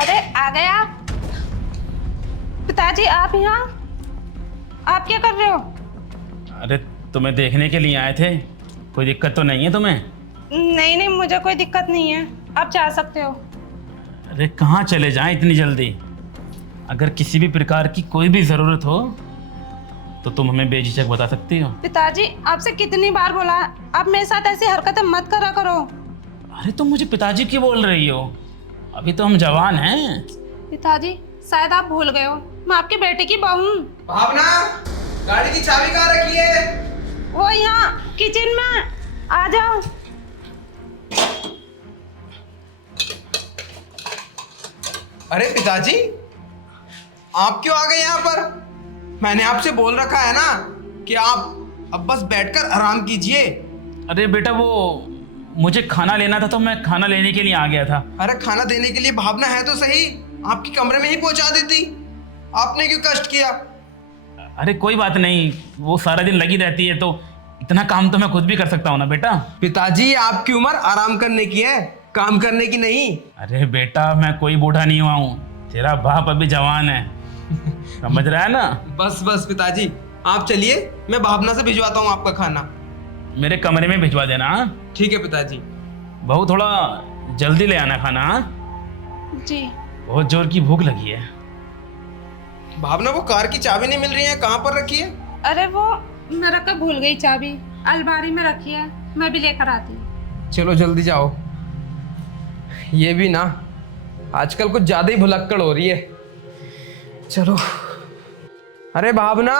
अरे आ गए आप। पिताजी आप यहाँ, आप क्या कर रहे हो? अरे तुम्हें देखने के लिए आए थे। कोई दिक्कत तो नहीं है तुम्हें? नहीं नहीं, मुझे कोई दिक्कत नहीं है, आप जा सकते हो। अरे कहाँ चले जाएं इतनी जल्दी? अगर किसी भी प्रकार की कोई भी ज़रूरत हो तो तुम हमें बेझिझक बता सकती हो। पिताजी आपसे कितनी बार बोला है, आप मेरे साथ ऐसी हरकतें मत करा करो। अरे तुम मुझे पिताजी क्यों बोल रही हो? अभी तो हम जवान हैं। पिताजी शायद आप भूल गए हो, मैं आपके बेटे की बहू हूँ। भावना, गाड़ी की चाबी कहाँ रखी है? वो यहाँ किचन में, आ जाओ। अरे पिताजी, आप क्यों आ गए यहाँ पर? मैंने आपसे बोल रखा है ना कि आप अब बस बैठकर आराम कीजिए। अरे बेटा वो मुझे खाना लेना था तो मैं खाना लेने के लिए आ गया था। अरे खाना देने के लिए भावना है तो सही, आपके कमरे में ही पहुंचा देती। आपने क्यों कष्ट किया? अरे कोई बात नहीं, वो सारा दिन लगी रहती है तो इतना काम तो मैं खुद भी कर सकता हूँ ना बेटा। पिताजी आपकी उम्र आराम करने की है, काम करने की नहीं। अरे बेटा मैं कोई बूढ़ा नहीं हुआ हूँ, तेरा बाप अभी जवान है। समझ रहा है ना? बस बस पिताजी, आप चलिए, मैं भावना से भिजवाता हूँ आपका खाना। मेरे कमरे में भिजवा देना। हाँ? ठीक है पिताजी। बहू थोड़ा जल्दी ले आना खाना। हाँ? जी। बहुत जोर की भूख लगी है। भावना, वो कार की चाबी नहीं मिल रही है, कहाँ पर रखी है? अरे वो मैं रख कर भूल गई चाबी, अलमारी में रखी है, मैं भी लेकर आती हूँ। चलो जल्दी जाओ। ये भी ना आजकल कुछ ज्यादा ही भुलक्कड़ हो रही है। चलो। अरे भावना,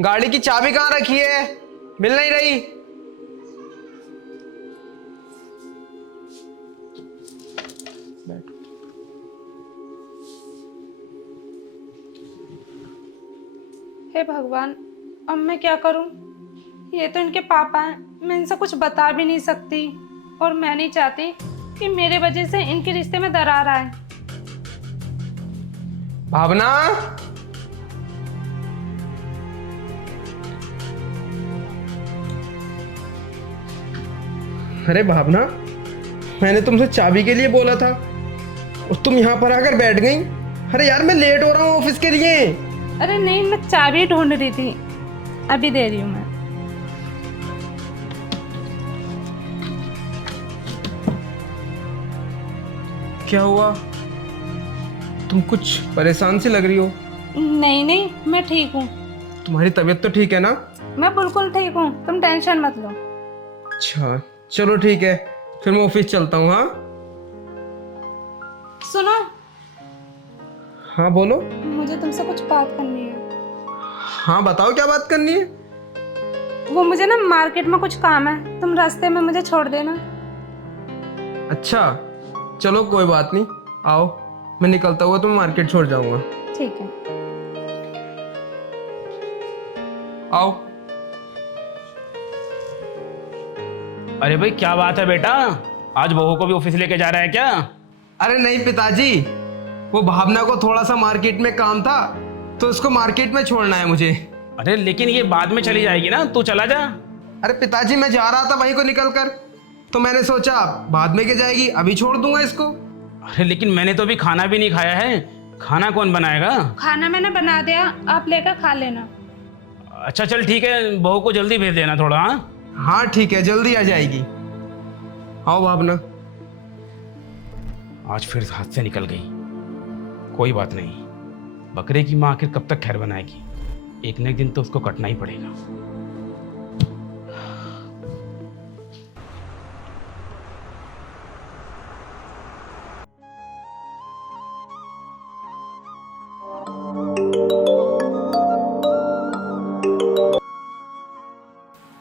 गाड़ी की चाबी कहाँ रखी है? मिल नहीं रही। हे भगवान, अब मैं क्या करूं? ये तो इनके पापा हैं, मैं इनसे कुछ बता भी नहीं सकती, और मैं नहीं चाहती कि मेरे वजह से इनके रिश्ते में दरार आए। भावना, अरे भावना, मैंने तुमसे चाबी के लिए बोला था और तुम यहाँ पर आकर बैठ गई। अरे यार, मैं लेट हो रहा हूँ ऑफिस के लिए। अरे नहीं, मैं चाबी ढूंढ रही थी, अभी दे रही हूँ मैं। क्या हुआ? तुम कुछ परेशान सी लग रही हो। नहीं नहीं, मैं ठीक हूँ, तुम्हारी तबीयत तो ठीक है ना? मैं बिल्कुल ठीक हूँ, तुम टेंशन मत लो। अच्छा चलो ठीक है, फिर मैं ऑफिस चलता हूँ। हाँ सुनो, हाँ बोलो। मुझे तुमसे कुछ बात करनी है। हाँ बताओ, क्या बात करनी है? वो मुझे ना मार्केट में कुछ काम है, तुम रास्ते में मुझे छोड़ देना। अच्छा चलो कोई बात नहीं, आओ, मैं निकलता हुआ तुम्हें मार्केट छोड़ जाऊंगा। ठीक है। आओ। अरे भाई क्या बात है बेटा, आज बहू को भी ऑफिस लेके जा रहा है क्या? अरे नहीं पिताजी, वो भावना को थोड़ा सा मार्केट में काम था तो उसको मार्केट में छोड़ना है मुझे। अरे लेकिन ये बाद में चली जाएगी ना, तू चला जा। अरे पिताजी, मैं जा रहा था वहीं को निकल कर, तो मैंने सोचा बाद में क्या जाएगी, अभी छोड़ दूंगा इसको। अरे लेकिन मैंने तो अभी खाना भी नहीं खाया है, खाना कौन बनाएगा? खाना मैंने बना दिया, आप लेकर खा लेना। अच्छा चल ठीक है, बहू को जल्दी भेज देना थोड़ा। हाँ हाँ ठीक है, जल्दी आ जाएगी। आओ भावना। आज फिर हाथ से निकल गई। कोई बात नहीं, बकरे की माँ आखिर कब तक खैर बनाएगी, एक न एक दिन तो उसको कटना ही पड़ेगा।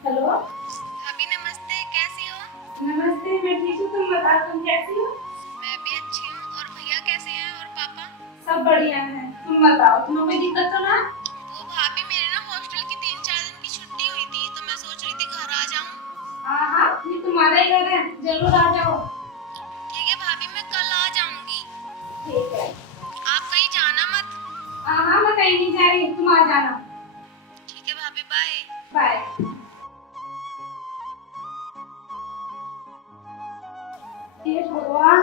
हेलो। भाभी नमस्ते, कैसी हो? नमस्ते, मैं ठीक हूँ, तुम बताओ तुम कैसी हो? मैं भी अच्छी हूँ। और भैया कैसे हैं और पापा? सब बढ़िया है, तुम बताओ तुम्हें कोई दिक्कत तो ना? वो भाभी, मेरे ना हॉस्टल की 3-4 दिन की छुट्टी हुई थी तो मैं सोच रही थी घर आ जाऊँ। हाँ हाँ, ये तुम्हारा ही घर है, जरूर आ जाओ। ठीक है भाभी, मैं कल आ जाऊंगी। ठीक है। आप कहीं जाना मत। हाँ हाँ, मैं कहीं नहीं जा रही, तुम आ जाना। ठीक है भाभी, बाय। बाय। ये भगवान,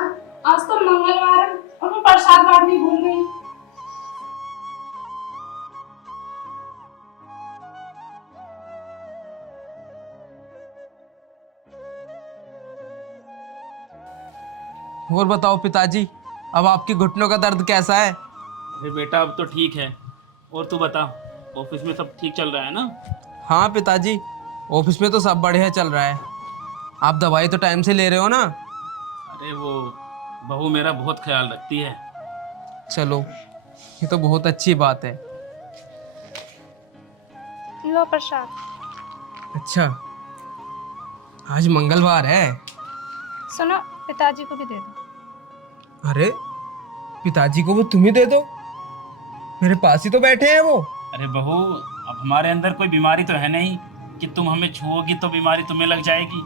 आज तो मंगलवार है और मैं प्रसाद बांटनी भूल गई। और बताओ पिताजी, अब आपके घुटनों का दर्द कैसा है? अरे बेटा अब तो ठीक है। और तू बता, ऑफिस में सब ठीक चल रहा है ना? हाँ पिताजी, ऑफिस में तो सब बढ़िया चल रहा है। आप दवाई तो टाइम से ले रहे हो ना? अरे वो बहू मेरा बहुत ख्याल रखती है। चलो, ये तो बहुत अच्छी बात है। लो प्रसाद। अच्छा, आज मंगलवार है। सुनो, पिताजी को भी दे दो। अरे पिताजी को वो तुम ही दे दो, मेरे पास ही तो बैठे हैं वो। अरे बहू, अब हमारे अंदर कोई बीमारी तो है नहीं कि तुम हमें छुओगी तो बीमारी तुम्हें लग जाएगी।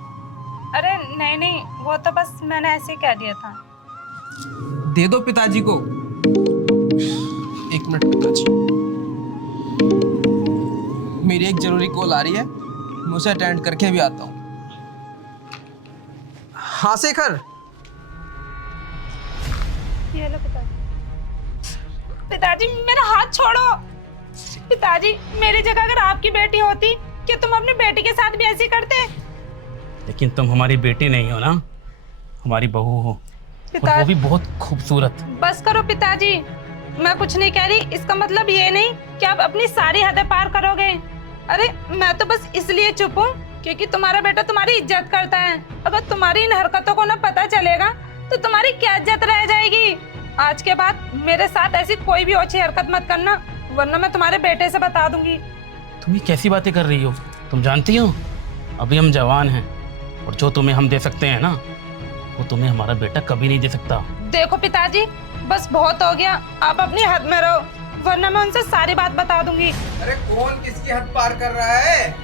अरे नहीं नहीं, वो तो बस मैंने ऐसे ही कह दिया था। दे दो पिताजी को। एक मिनट पिताजी, मेरी एक जरूरी कॉल आ रही है, मैं उसे अटेंड करके भी आता हूँ। हाँ शेखर। ये लो पिताजी। पिताजी मेरा हाथ छोड़ो। पिताजी, मेरी जगह अगर आपकी बेटी होती, क्या तुम अपनी बेटी के साथ भी ऐसे ही करते? लेकिन तुम हमारी बेटी नहीं हो ना, हमारी बहू हो, और वो भी बहुत खूबसूरत। बस करो पिताजी, मैं कुछ नहीं कह रही। इसका मतलब ये नहीं कि आप अपनी सारी हदें पार करोगे। अरे मैं तो बस इसलिए चुप हूँ क्योंकि तुम्हारा बेटा तुम्हारी इज्जत करता है। अगर तुम्हारी इन हरकतों को ना पता चलेगा तो तुम्हारी क्या इज्जत रह जाएगी। आज के बाद मेरे साथ ऐसी कोई भी ओछी हरकत मत करना, वरना मैं तुम्हारे बेटे से बता दूंगी। तुम ये कैसी बातें कर रही हो? तुम जानती हो अभी हम जवान हैं, और जो तुम्हें हम दे सकते हैं ना, वो तुम्हें हमारा बेटा कभी नहीं दे सकता। देखो पिताजी, बस बहुत हो गया, आप अपनी हद में रहो, वरना मैं उनसे सारी बात बता दूंगी। अरे कौन किसकी हद पार कर रहा है?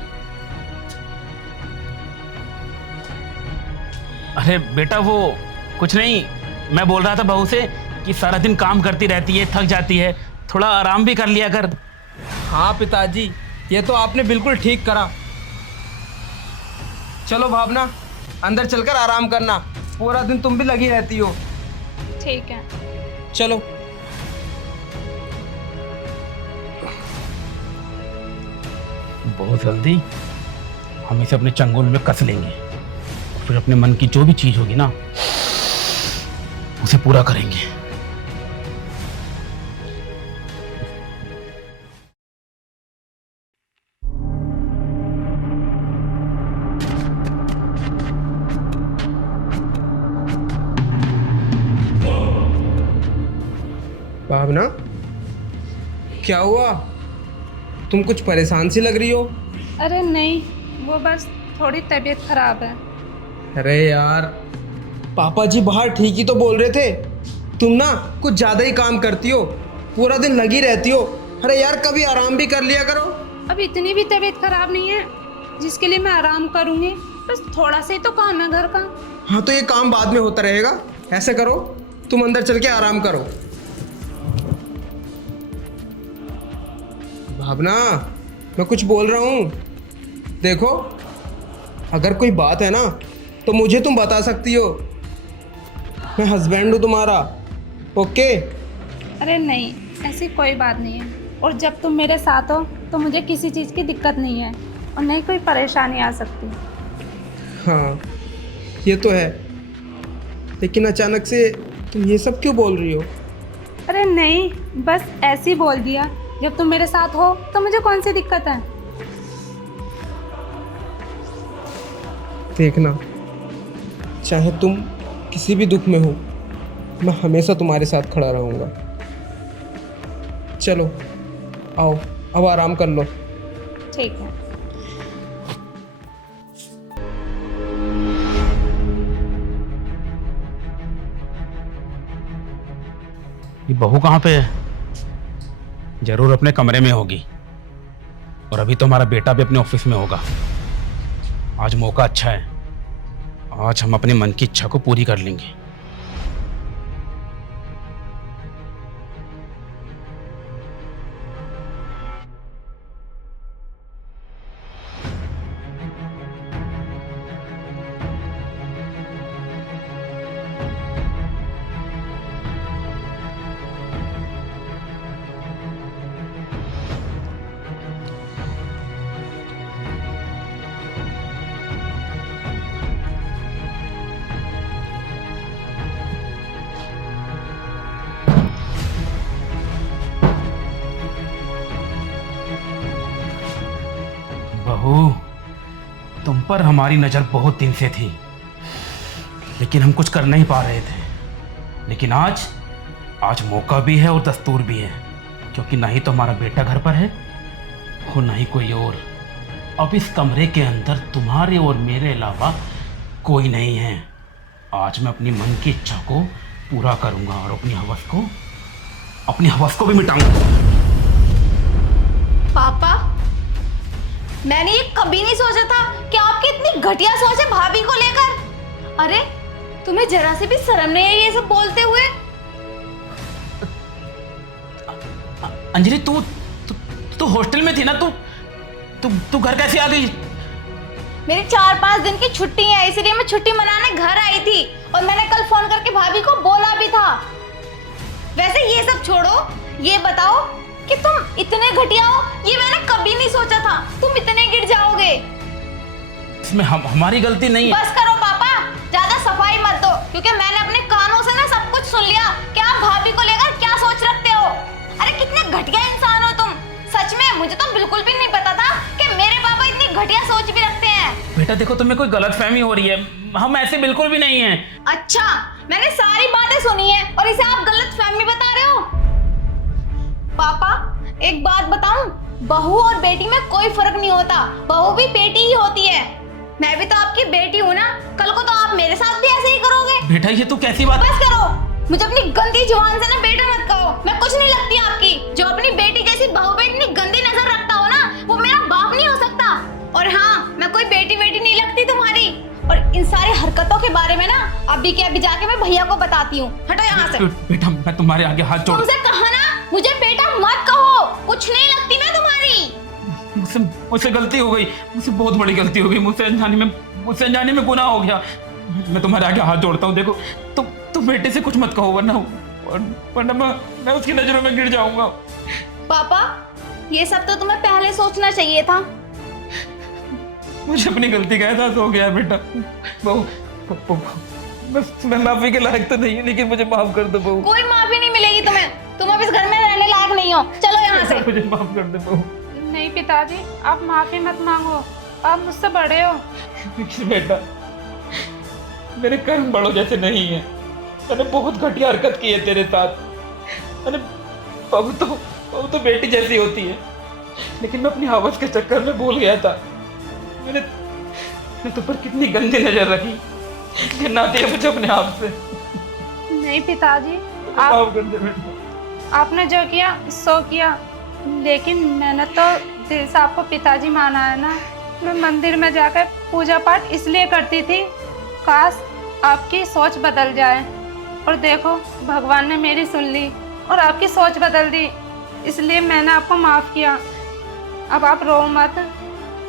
अरे बेटा वो कुछ नहीं, मैं बोल रहा था बहू से कि सारा दिन काम करती रहती है, थक जाती है, थोड़ा आराम भी कर लिया कर। हाँ पिताजी, ये तो आपने बिल्कुल ठीक करा। चलो भावना, अंदर चलकर आराम करना, पूरा दिन तुम भी लगी रहती हो। ठीक है। चलो। बहुत जल्दी हम इसे अपने चंगुल में कस लेंगे, फिर अपने मन की जो भी चीज होगी ना, उसे पूरा करेंगे। भावना, क्या हुआ? तुम कुछ परेशान सी लग रही हो। अरे नहीं, वो बस थोड़ी तबीयत खराब है। अरे यार, पापा जी बाहर ठीक ही तो बोल रहे थे, तुम ना कुछ ज़्यादा ही काम करती हो, पूरा दिन लगी रहती हो। अरे यार, कभी आराम भी कर लिया करो। अब इतनी भी तबीयत खराब नहीं है जिसके लिए मैं आराम करूंगी, बस थोड़ा सा ही तो काम है घर का। हाँ तो ये काम बाद में होता रहेगा। ऐसे करो, तुम अंदर चल के आराम करो। भावना, मैं कुछ बोल रहा हूँ, देखो, अगर कोई बात है ना तो मुझे तुम बता सकती हो, मैं हस्बैंड हूँ तुम्हारा। ओके? अरे नहीं, ऐसी कोई बात नहीं है, और जब तुम मेरे साथ हो तो मुझे किसी चीज़ की दिक्कत नहीं है और नहीं कोई परेशानी आ सकती। हाँ ये तो है, लेकिन अचानक से तुम ये सब क्यों बोल रही हो? अरे नहीं, बस ऐसे ही बोल दिया। जब तुम मेरे साथ हो तो मुझे कौन सी दिक्कत है। देखना, चाहे तुम किसी भी दुख में हो, मैं हमेशा तुम्हारे साथ खड़ा रहूँगा। चलो आओ, अब आराम कर लो। ठीक है। ये बहू कहाँ पे है? जरूर अपने कमरे में होगी, और अभी तो हमारा बेटा भी अपने ऑफिस में होगा। आज मौका अच्छा है, आज हम अपने मन की इच्छा को पूरी कर लेंगे। पर हमारी नज़र बहुत दिन से थी, लेकिन हम कुछ कर नहीं पा रहे थे। लेकिन आज मौका भी है और दस्तूर भी है, क्योंकि ना ही तो हमारा बेटा घर पर है और ना ही कोई और। अब इस कमरे के अंदर तुम्हारे और मेरे अलावा कोई नहीं है। आज मैं अपनी मन की इच्छा को पूरा करूंगा और अपनी हवस को भी मिटाऊंगा। पापा, मैंने ये कभी नहीं सोचा था कि आपकी इतनी घटिया सोच है भाभी को लेकर। अरे तुम्हें जरा से भी शर्म नहीं है ये सब बोलते हुए? अंजलि, तू हॉस्टल में थी ना? तू घर कैसे आ गई? मेरी 4-5 दिन की छुट्टी है, इसलिए मैं छुट्टी मनाने घर आई थी और मैंने कल फोन करके भाभी को बोला भी था। वैसे ये सब छोड़ो, ये बताओ कि तुम इतने घटिया हो, ये मैंने कभी नहीं सोचा था। तुम इतने गिर जाओगे। इसमें हमारी गलती नहीं है। बस करो पापा, ज्यादा सफाई मत दो, क्योंकि मैंने अपने कानों से ना सब कुछ सुन लिया कि आप भाभी को लेकर क्या सोच रखते हो। अरे कितने घटिया इंसान हो तुम, सच में मुझे तो बिल्कुल भी नहीं पता था कि मेरे पापा इतनी घटिया सोच भी रखते हैं। बेटा देखो, तुम्हें कोई गलतफहमी हो रही है, हम ऐसे बिल्कुल भी नहीं हैं। अच्छा, मैंने सारी बातें सुनी है और इसे आप गलतफहमी बता रहे हो? पापा एक बात बताऊं, बहू और बेटी में कोई फर्क नहीं होता, बहू भी बेटी ही होती है। मैं भी तो आपकी बेटी हूँ ना, कल को तो आप मेरे साथ भी ऐसे ही करोगे। बेटा ये तू कैसी बात? बस करो, मुझे अपनी गंदी जुबान से ना बेटा मत कहो, मैं कुछ नहीं लगती आपकी। जो अपनी बेटी जैसी बहू पे इतनी गंदी नजर रखता हो ना, वो मेरा बाप नहीं हो सकता। और हाँ, मैं कोई बेटी नहीं लगती तुम्हारी। और इन सारी हरकतों के बारे में ना अभी के अभी जाके मैं भैया को बताती हूँ। हटो यहाँ से। बेटा मैं तुम्हारे आगे हाथ जोड़। तुमसे कहा ना, मुझे बेटा मत कहो, कुछ नहीं लगती मैं तुम्हारी। मुझसे गलती हो गई, मुझसे बहुत बड़ी गलती हो गई, मुझसे अनजाने में गुनाह हो गया। मैं तुम्हारे आगे हाथ जोड़ता हूँ। देखो तुम बेटे से कुछ मत कहो, वरना मैं उसकी नजरों में गिर जाऊंगा। पापा ये सब तो तुम्हें पहले सोचना चाहिए था। मुझे अपनी गलती का एहसास हो गया बेटा। मैं माफी के लायक तो नहीं हूँ, लेकिन मुझे माफ कर दो बहू। कोई माफी नहीं मिलेगी तुम्हें, तुम अब इस घर में रहने लायक नहीं हो। चलो यहाँ से। मुझे माफ कर दो बहू। नहीं पिताजी, आप माफी मत मांगो, आप मुझसे बड़े हो। बेटा मेरे कर्म बड़ों जैसे नहीं है, मैंने बहुत घटिया हरकत की है तेरे साथ। मैंने बहू तो बेटी जैसी होती है, लेकिन मैं अपनी हवस के चक्कर में भूल गया था। मैंने तुम पर कितनी गंदी नजर रखी, गिनाती है मुझे अपने आप से। नहीं पिताजी, माफ कर दे बेटा। आपने जो किया सो किया, लेकिन मैंने तो दिल से आपको पिताजी माना है ना। मैं मंदिर में जाकर पूजा पाठ इसलिए करती थी, काश आपकी सोच बदल जाए। और देखो भगवान ने मेरी सुन ली और आपकी सोच बदल दी, इसलिए मैंने आपको माफ़ किया। अब आप रो मत,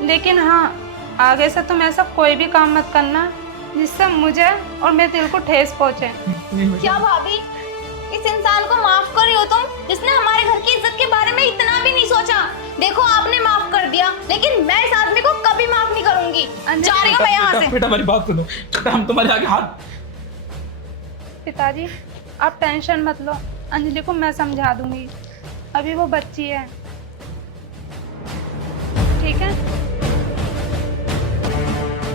लेकिन हाँ आगे से तुम ऐसा कोई भी काम मत करना जिससे मुझे और मेरे दिल को ठेस पहुँचे। क्या भाभी, इस इंसान को माफ कर रही हो तुम, जिसने हमारे घर की इज्जत के बारे में इतना भी नहीं सोचा। देखो आपने माफ कर दिया, लेकिन मैं इस आदमी को कभी माफ नहीं करूंगी। जा रही हूँ मैं यहाँ से। बेटा मेरी बात सुनो, बेटा हम तुम्हारे आगे हाथ। पिताजी आप टेंशन मत लो, अंजलि को मैं समझा दूंगी, अभी वो बच्ची है। ठीक है।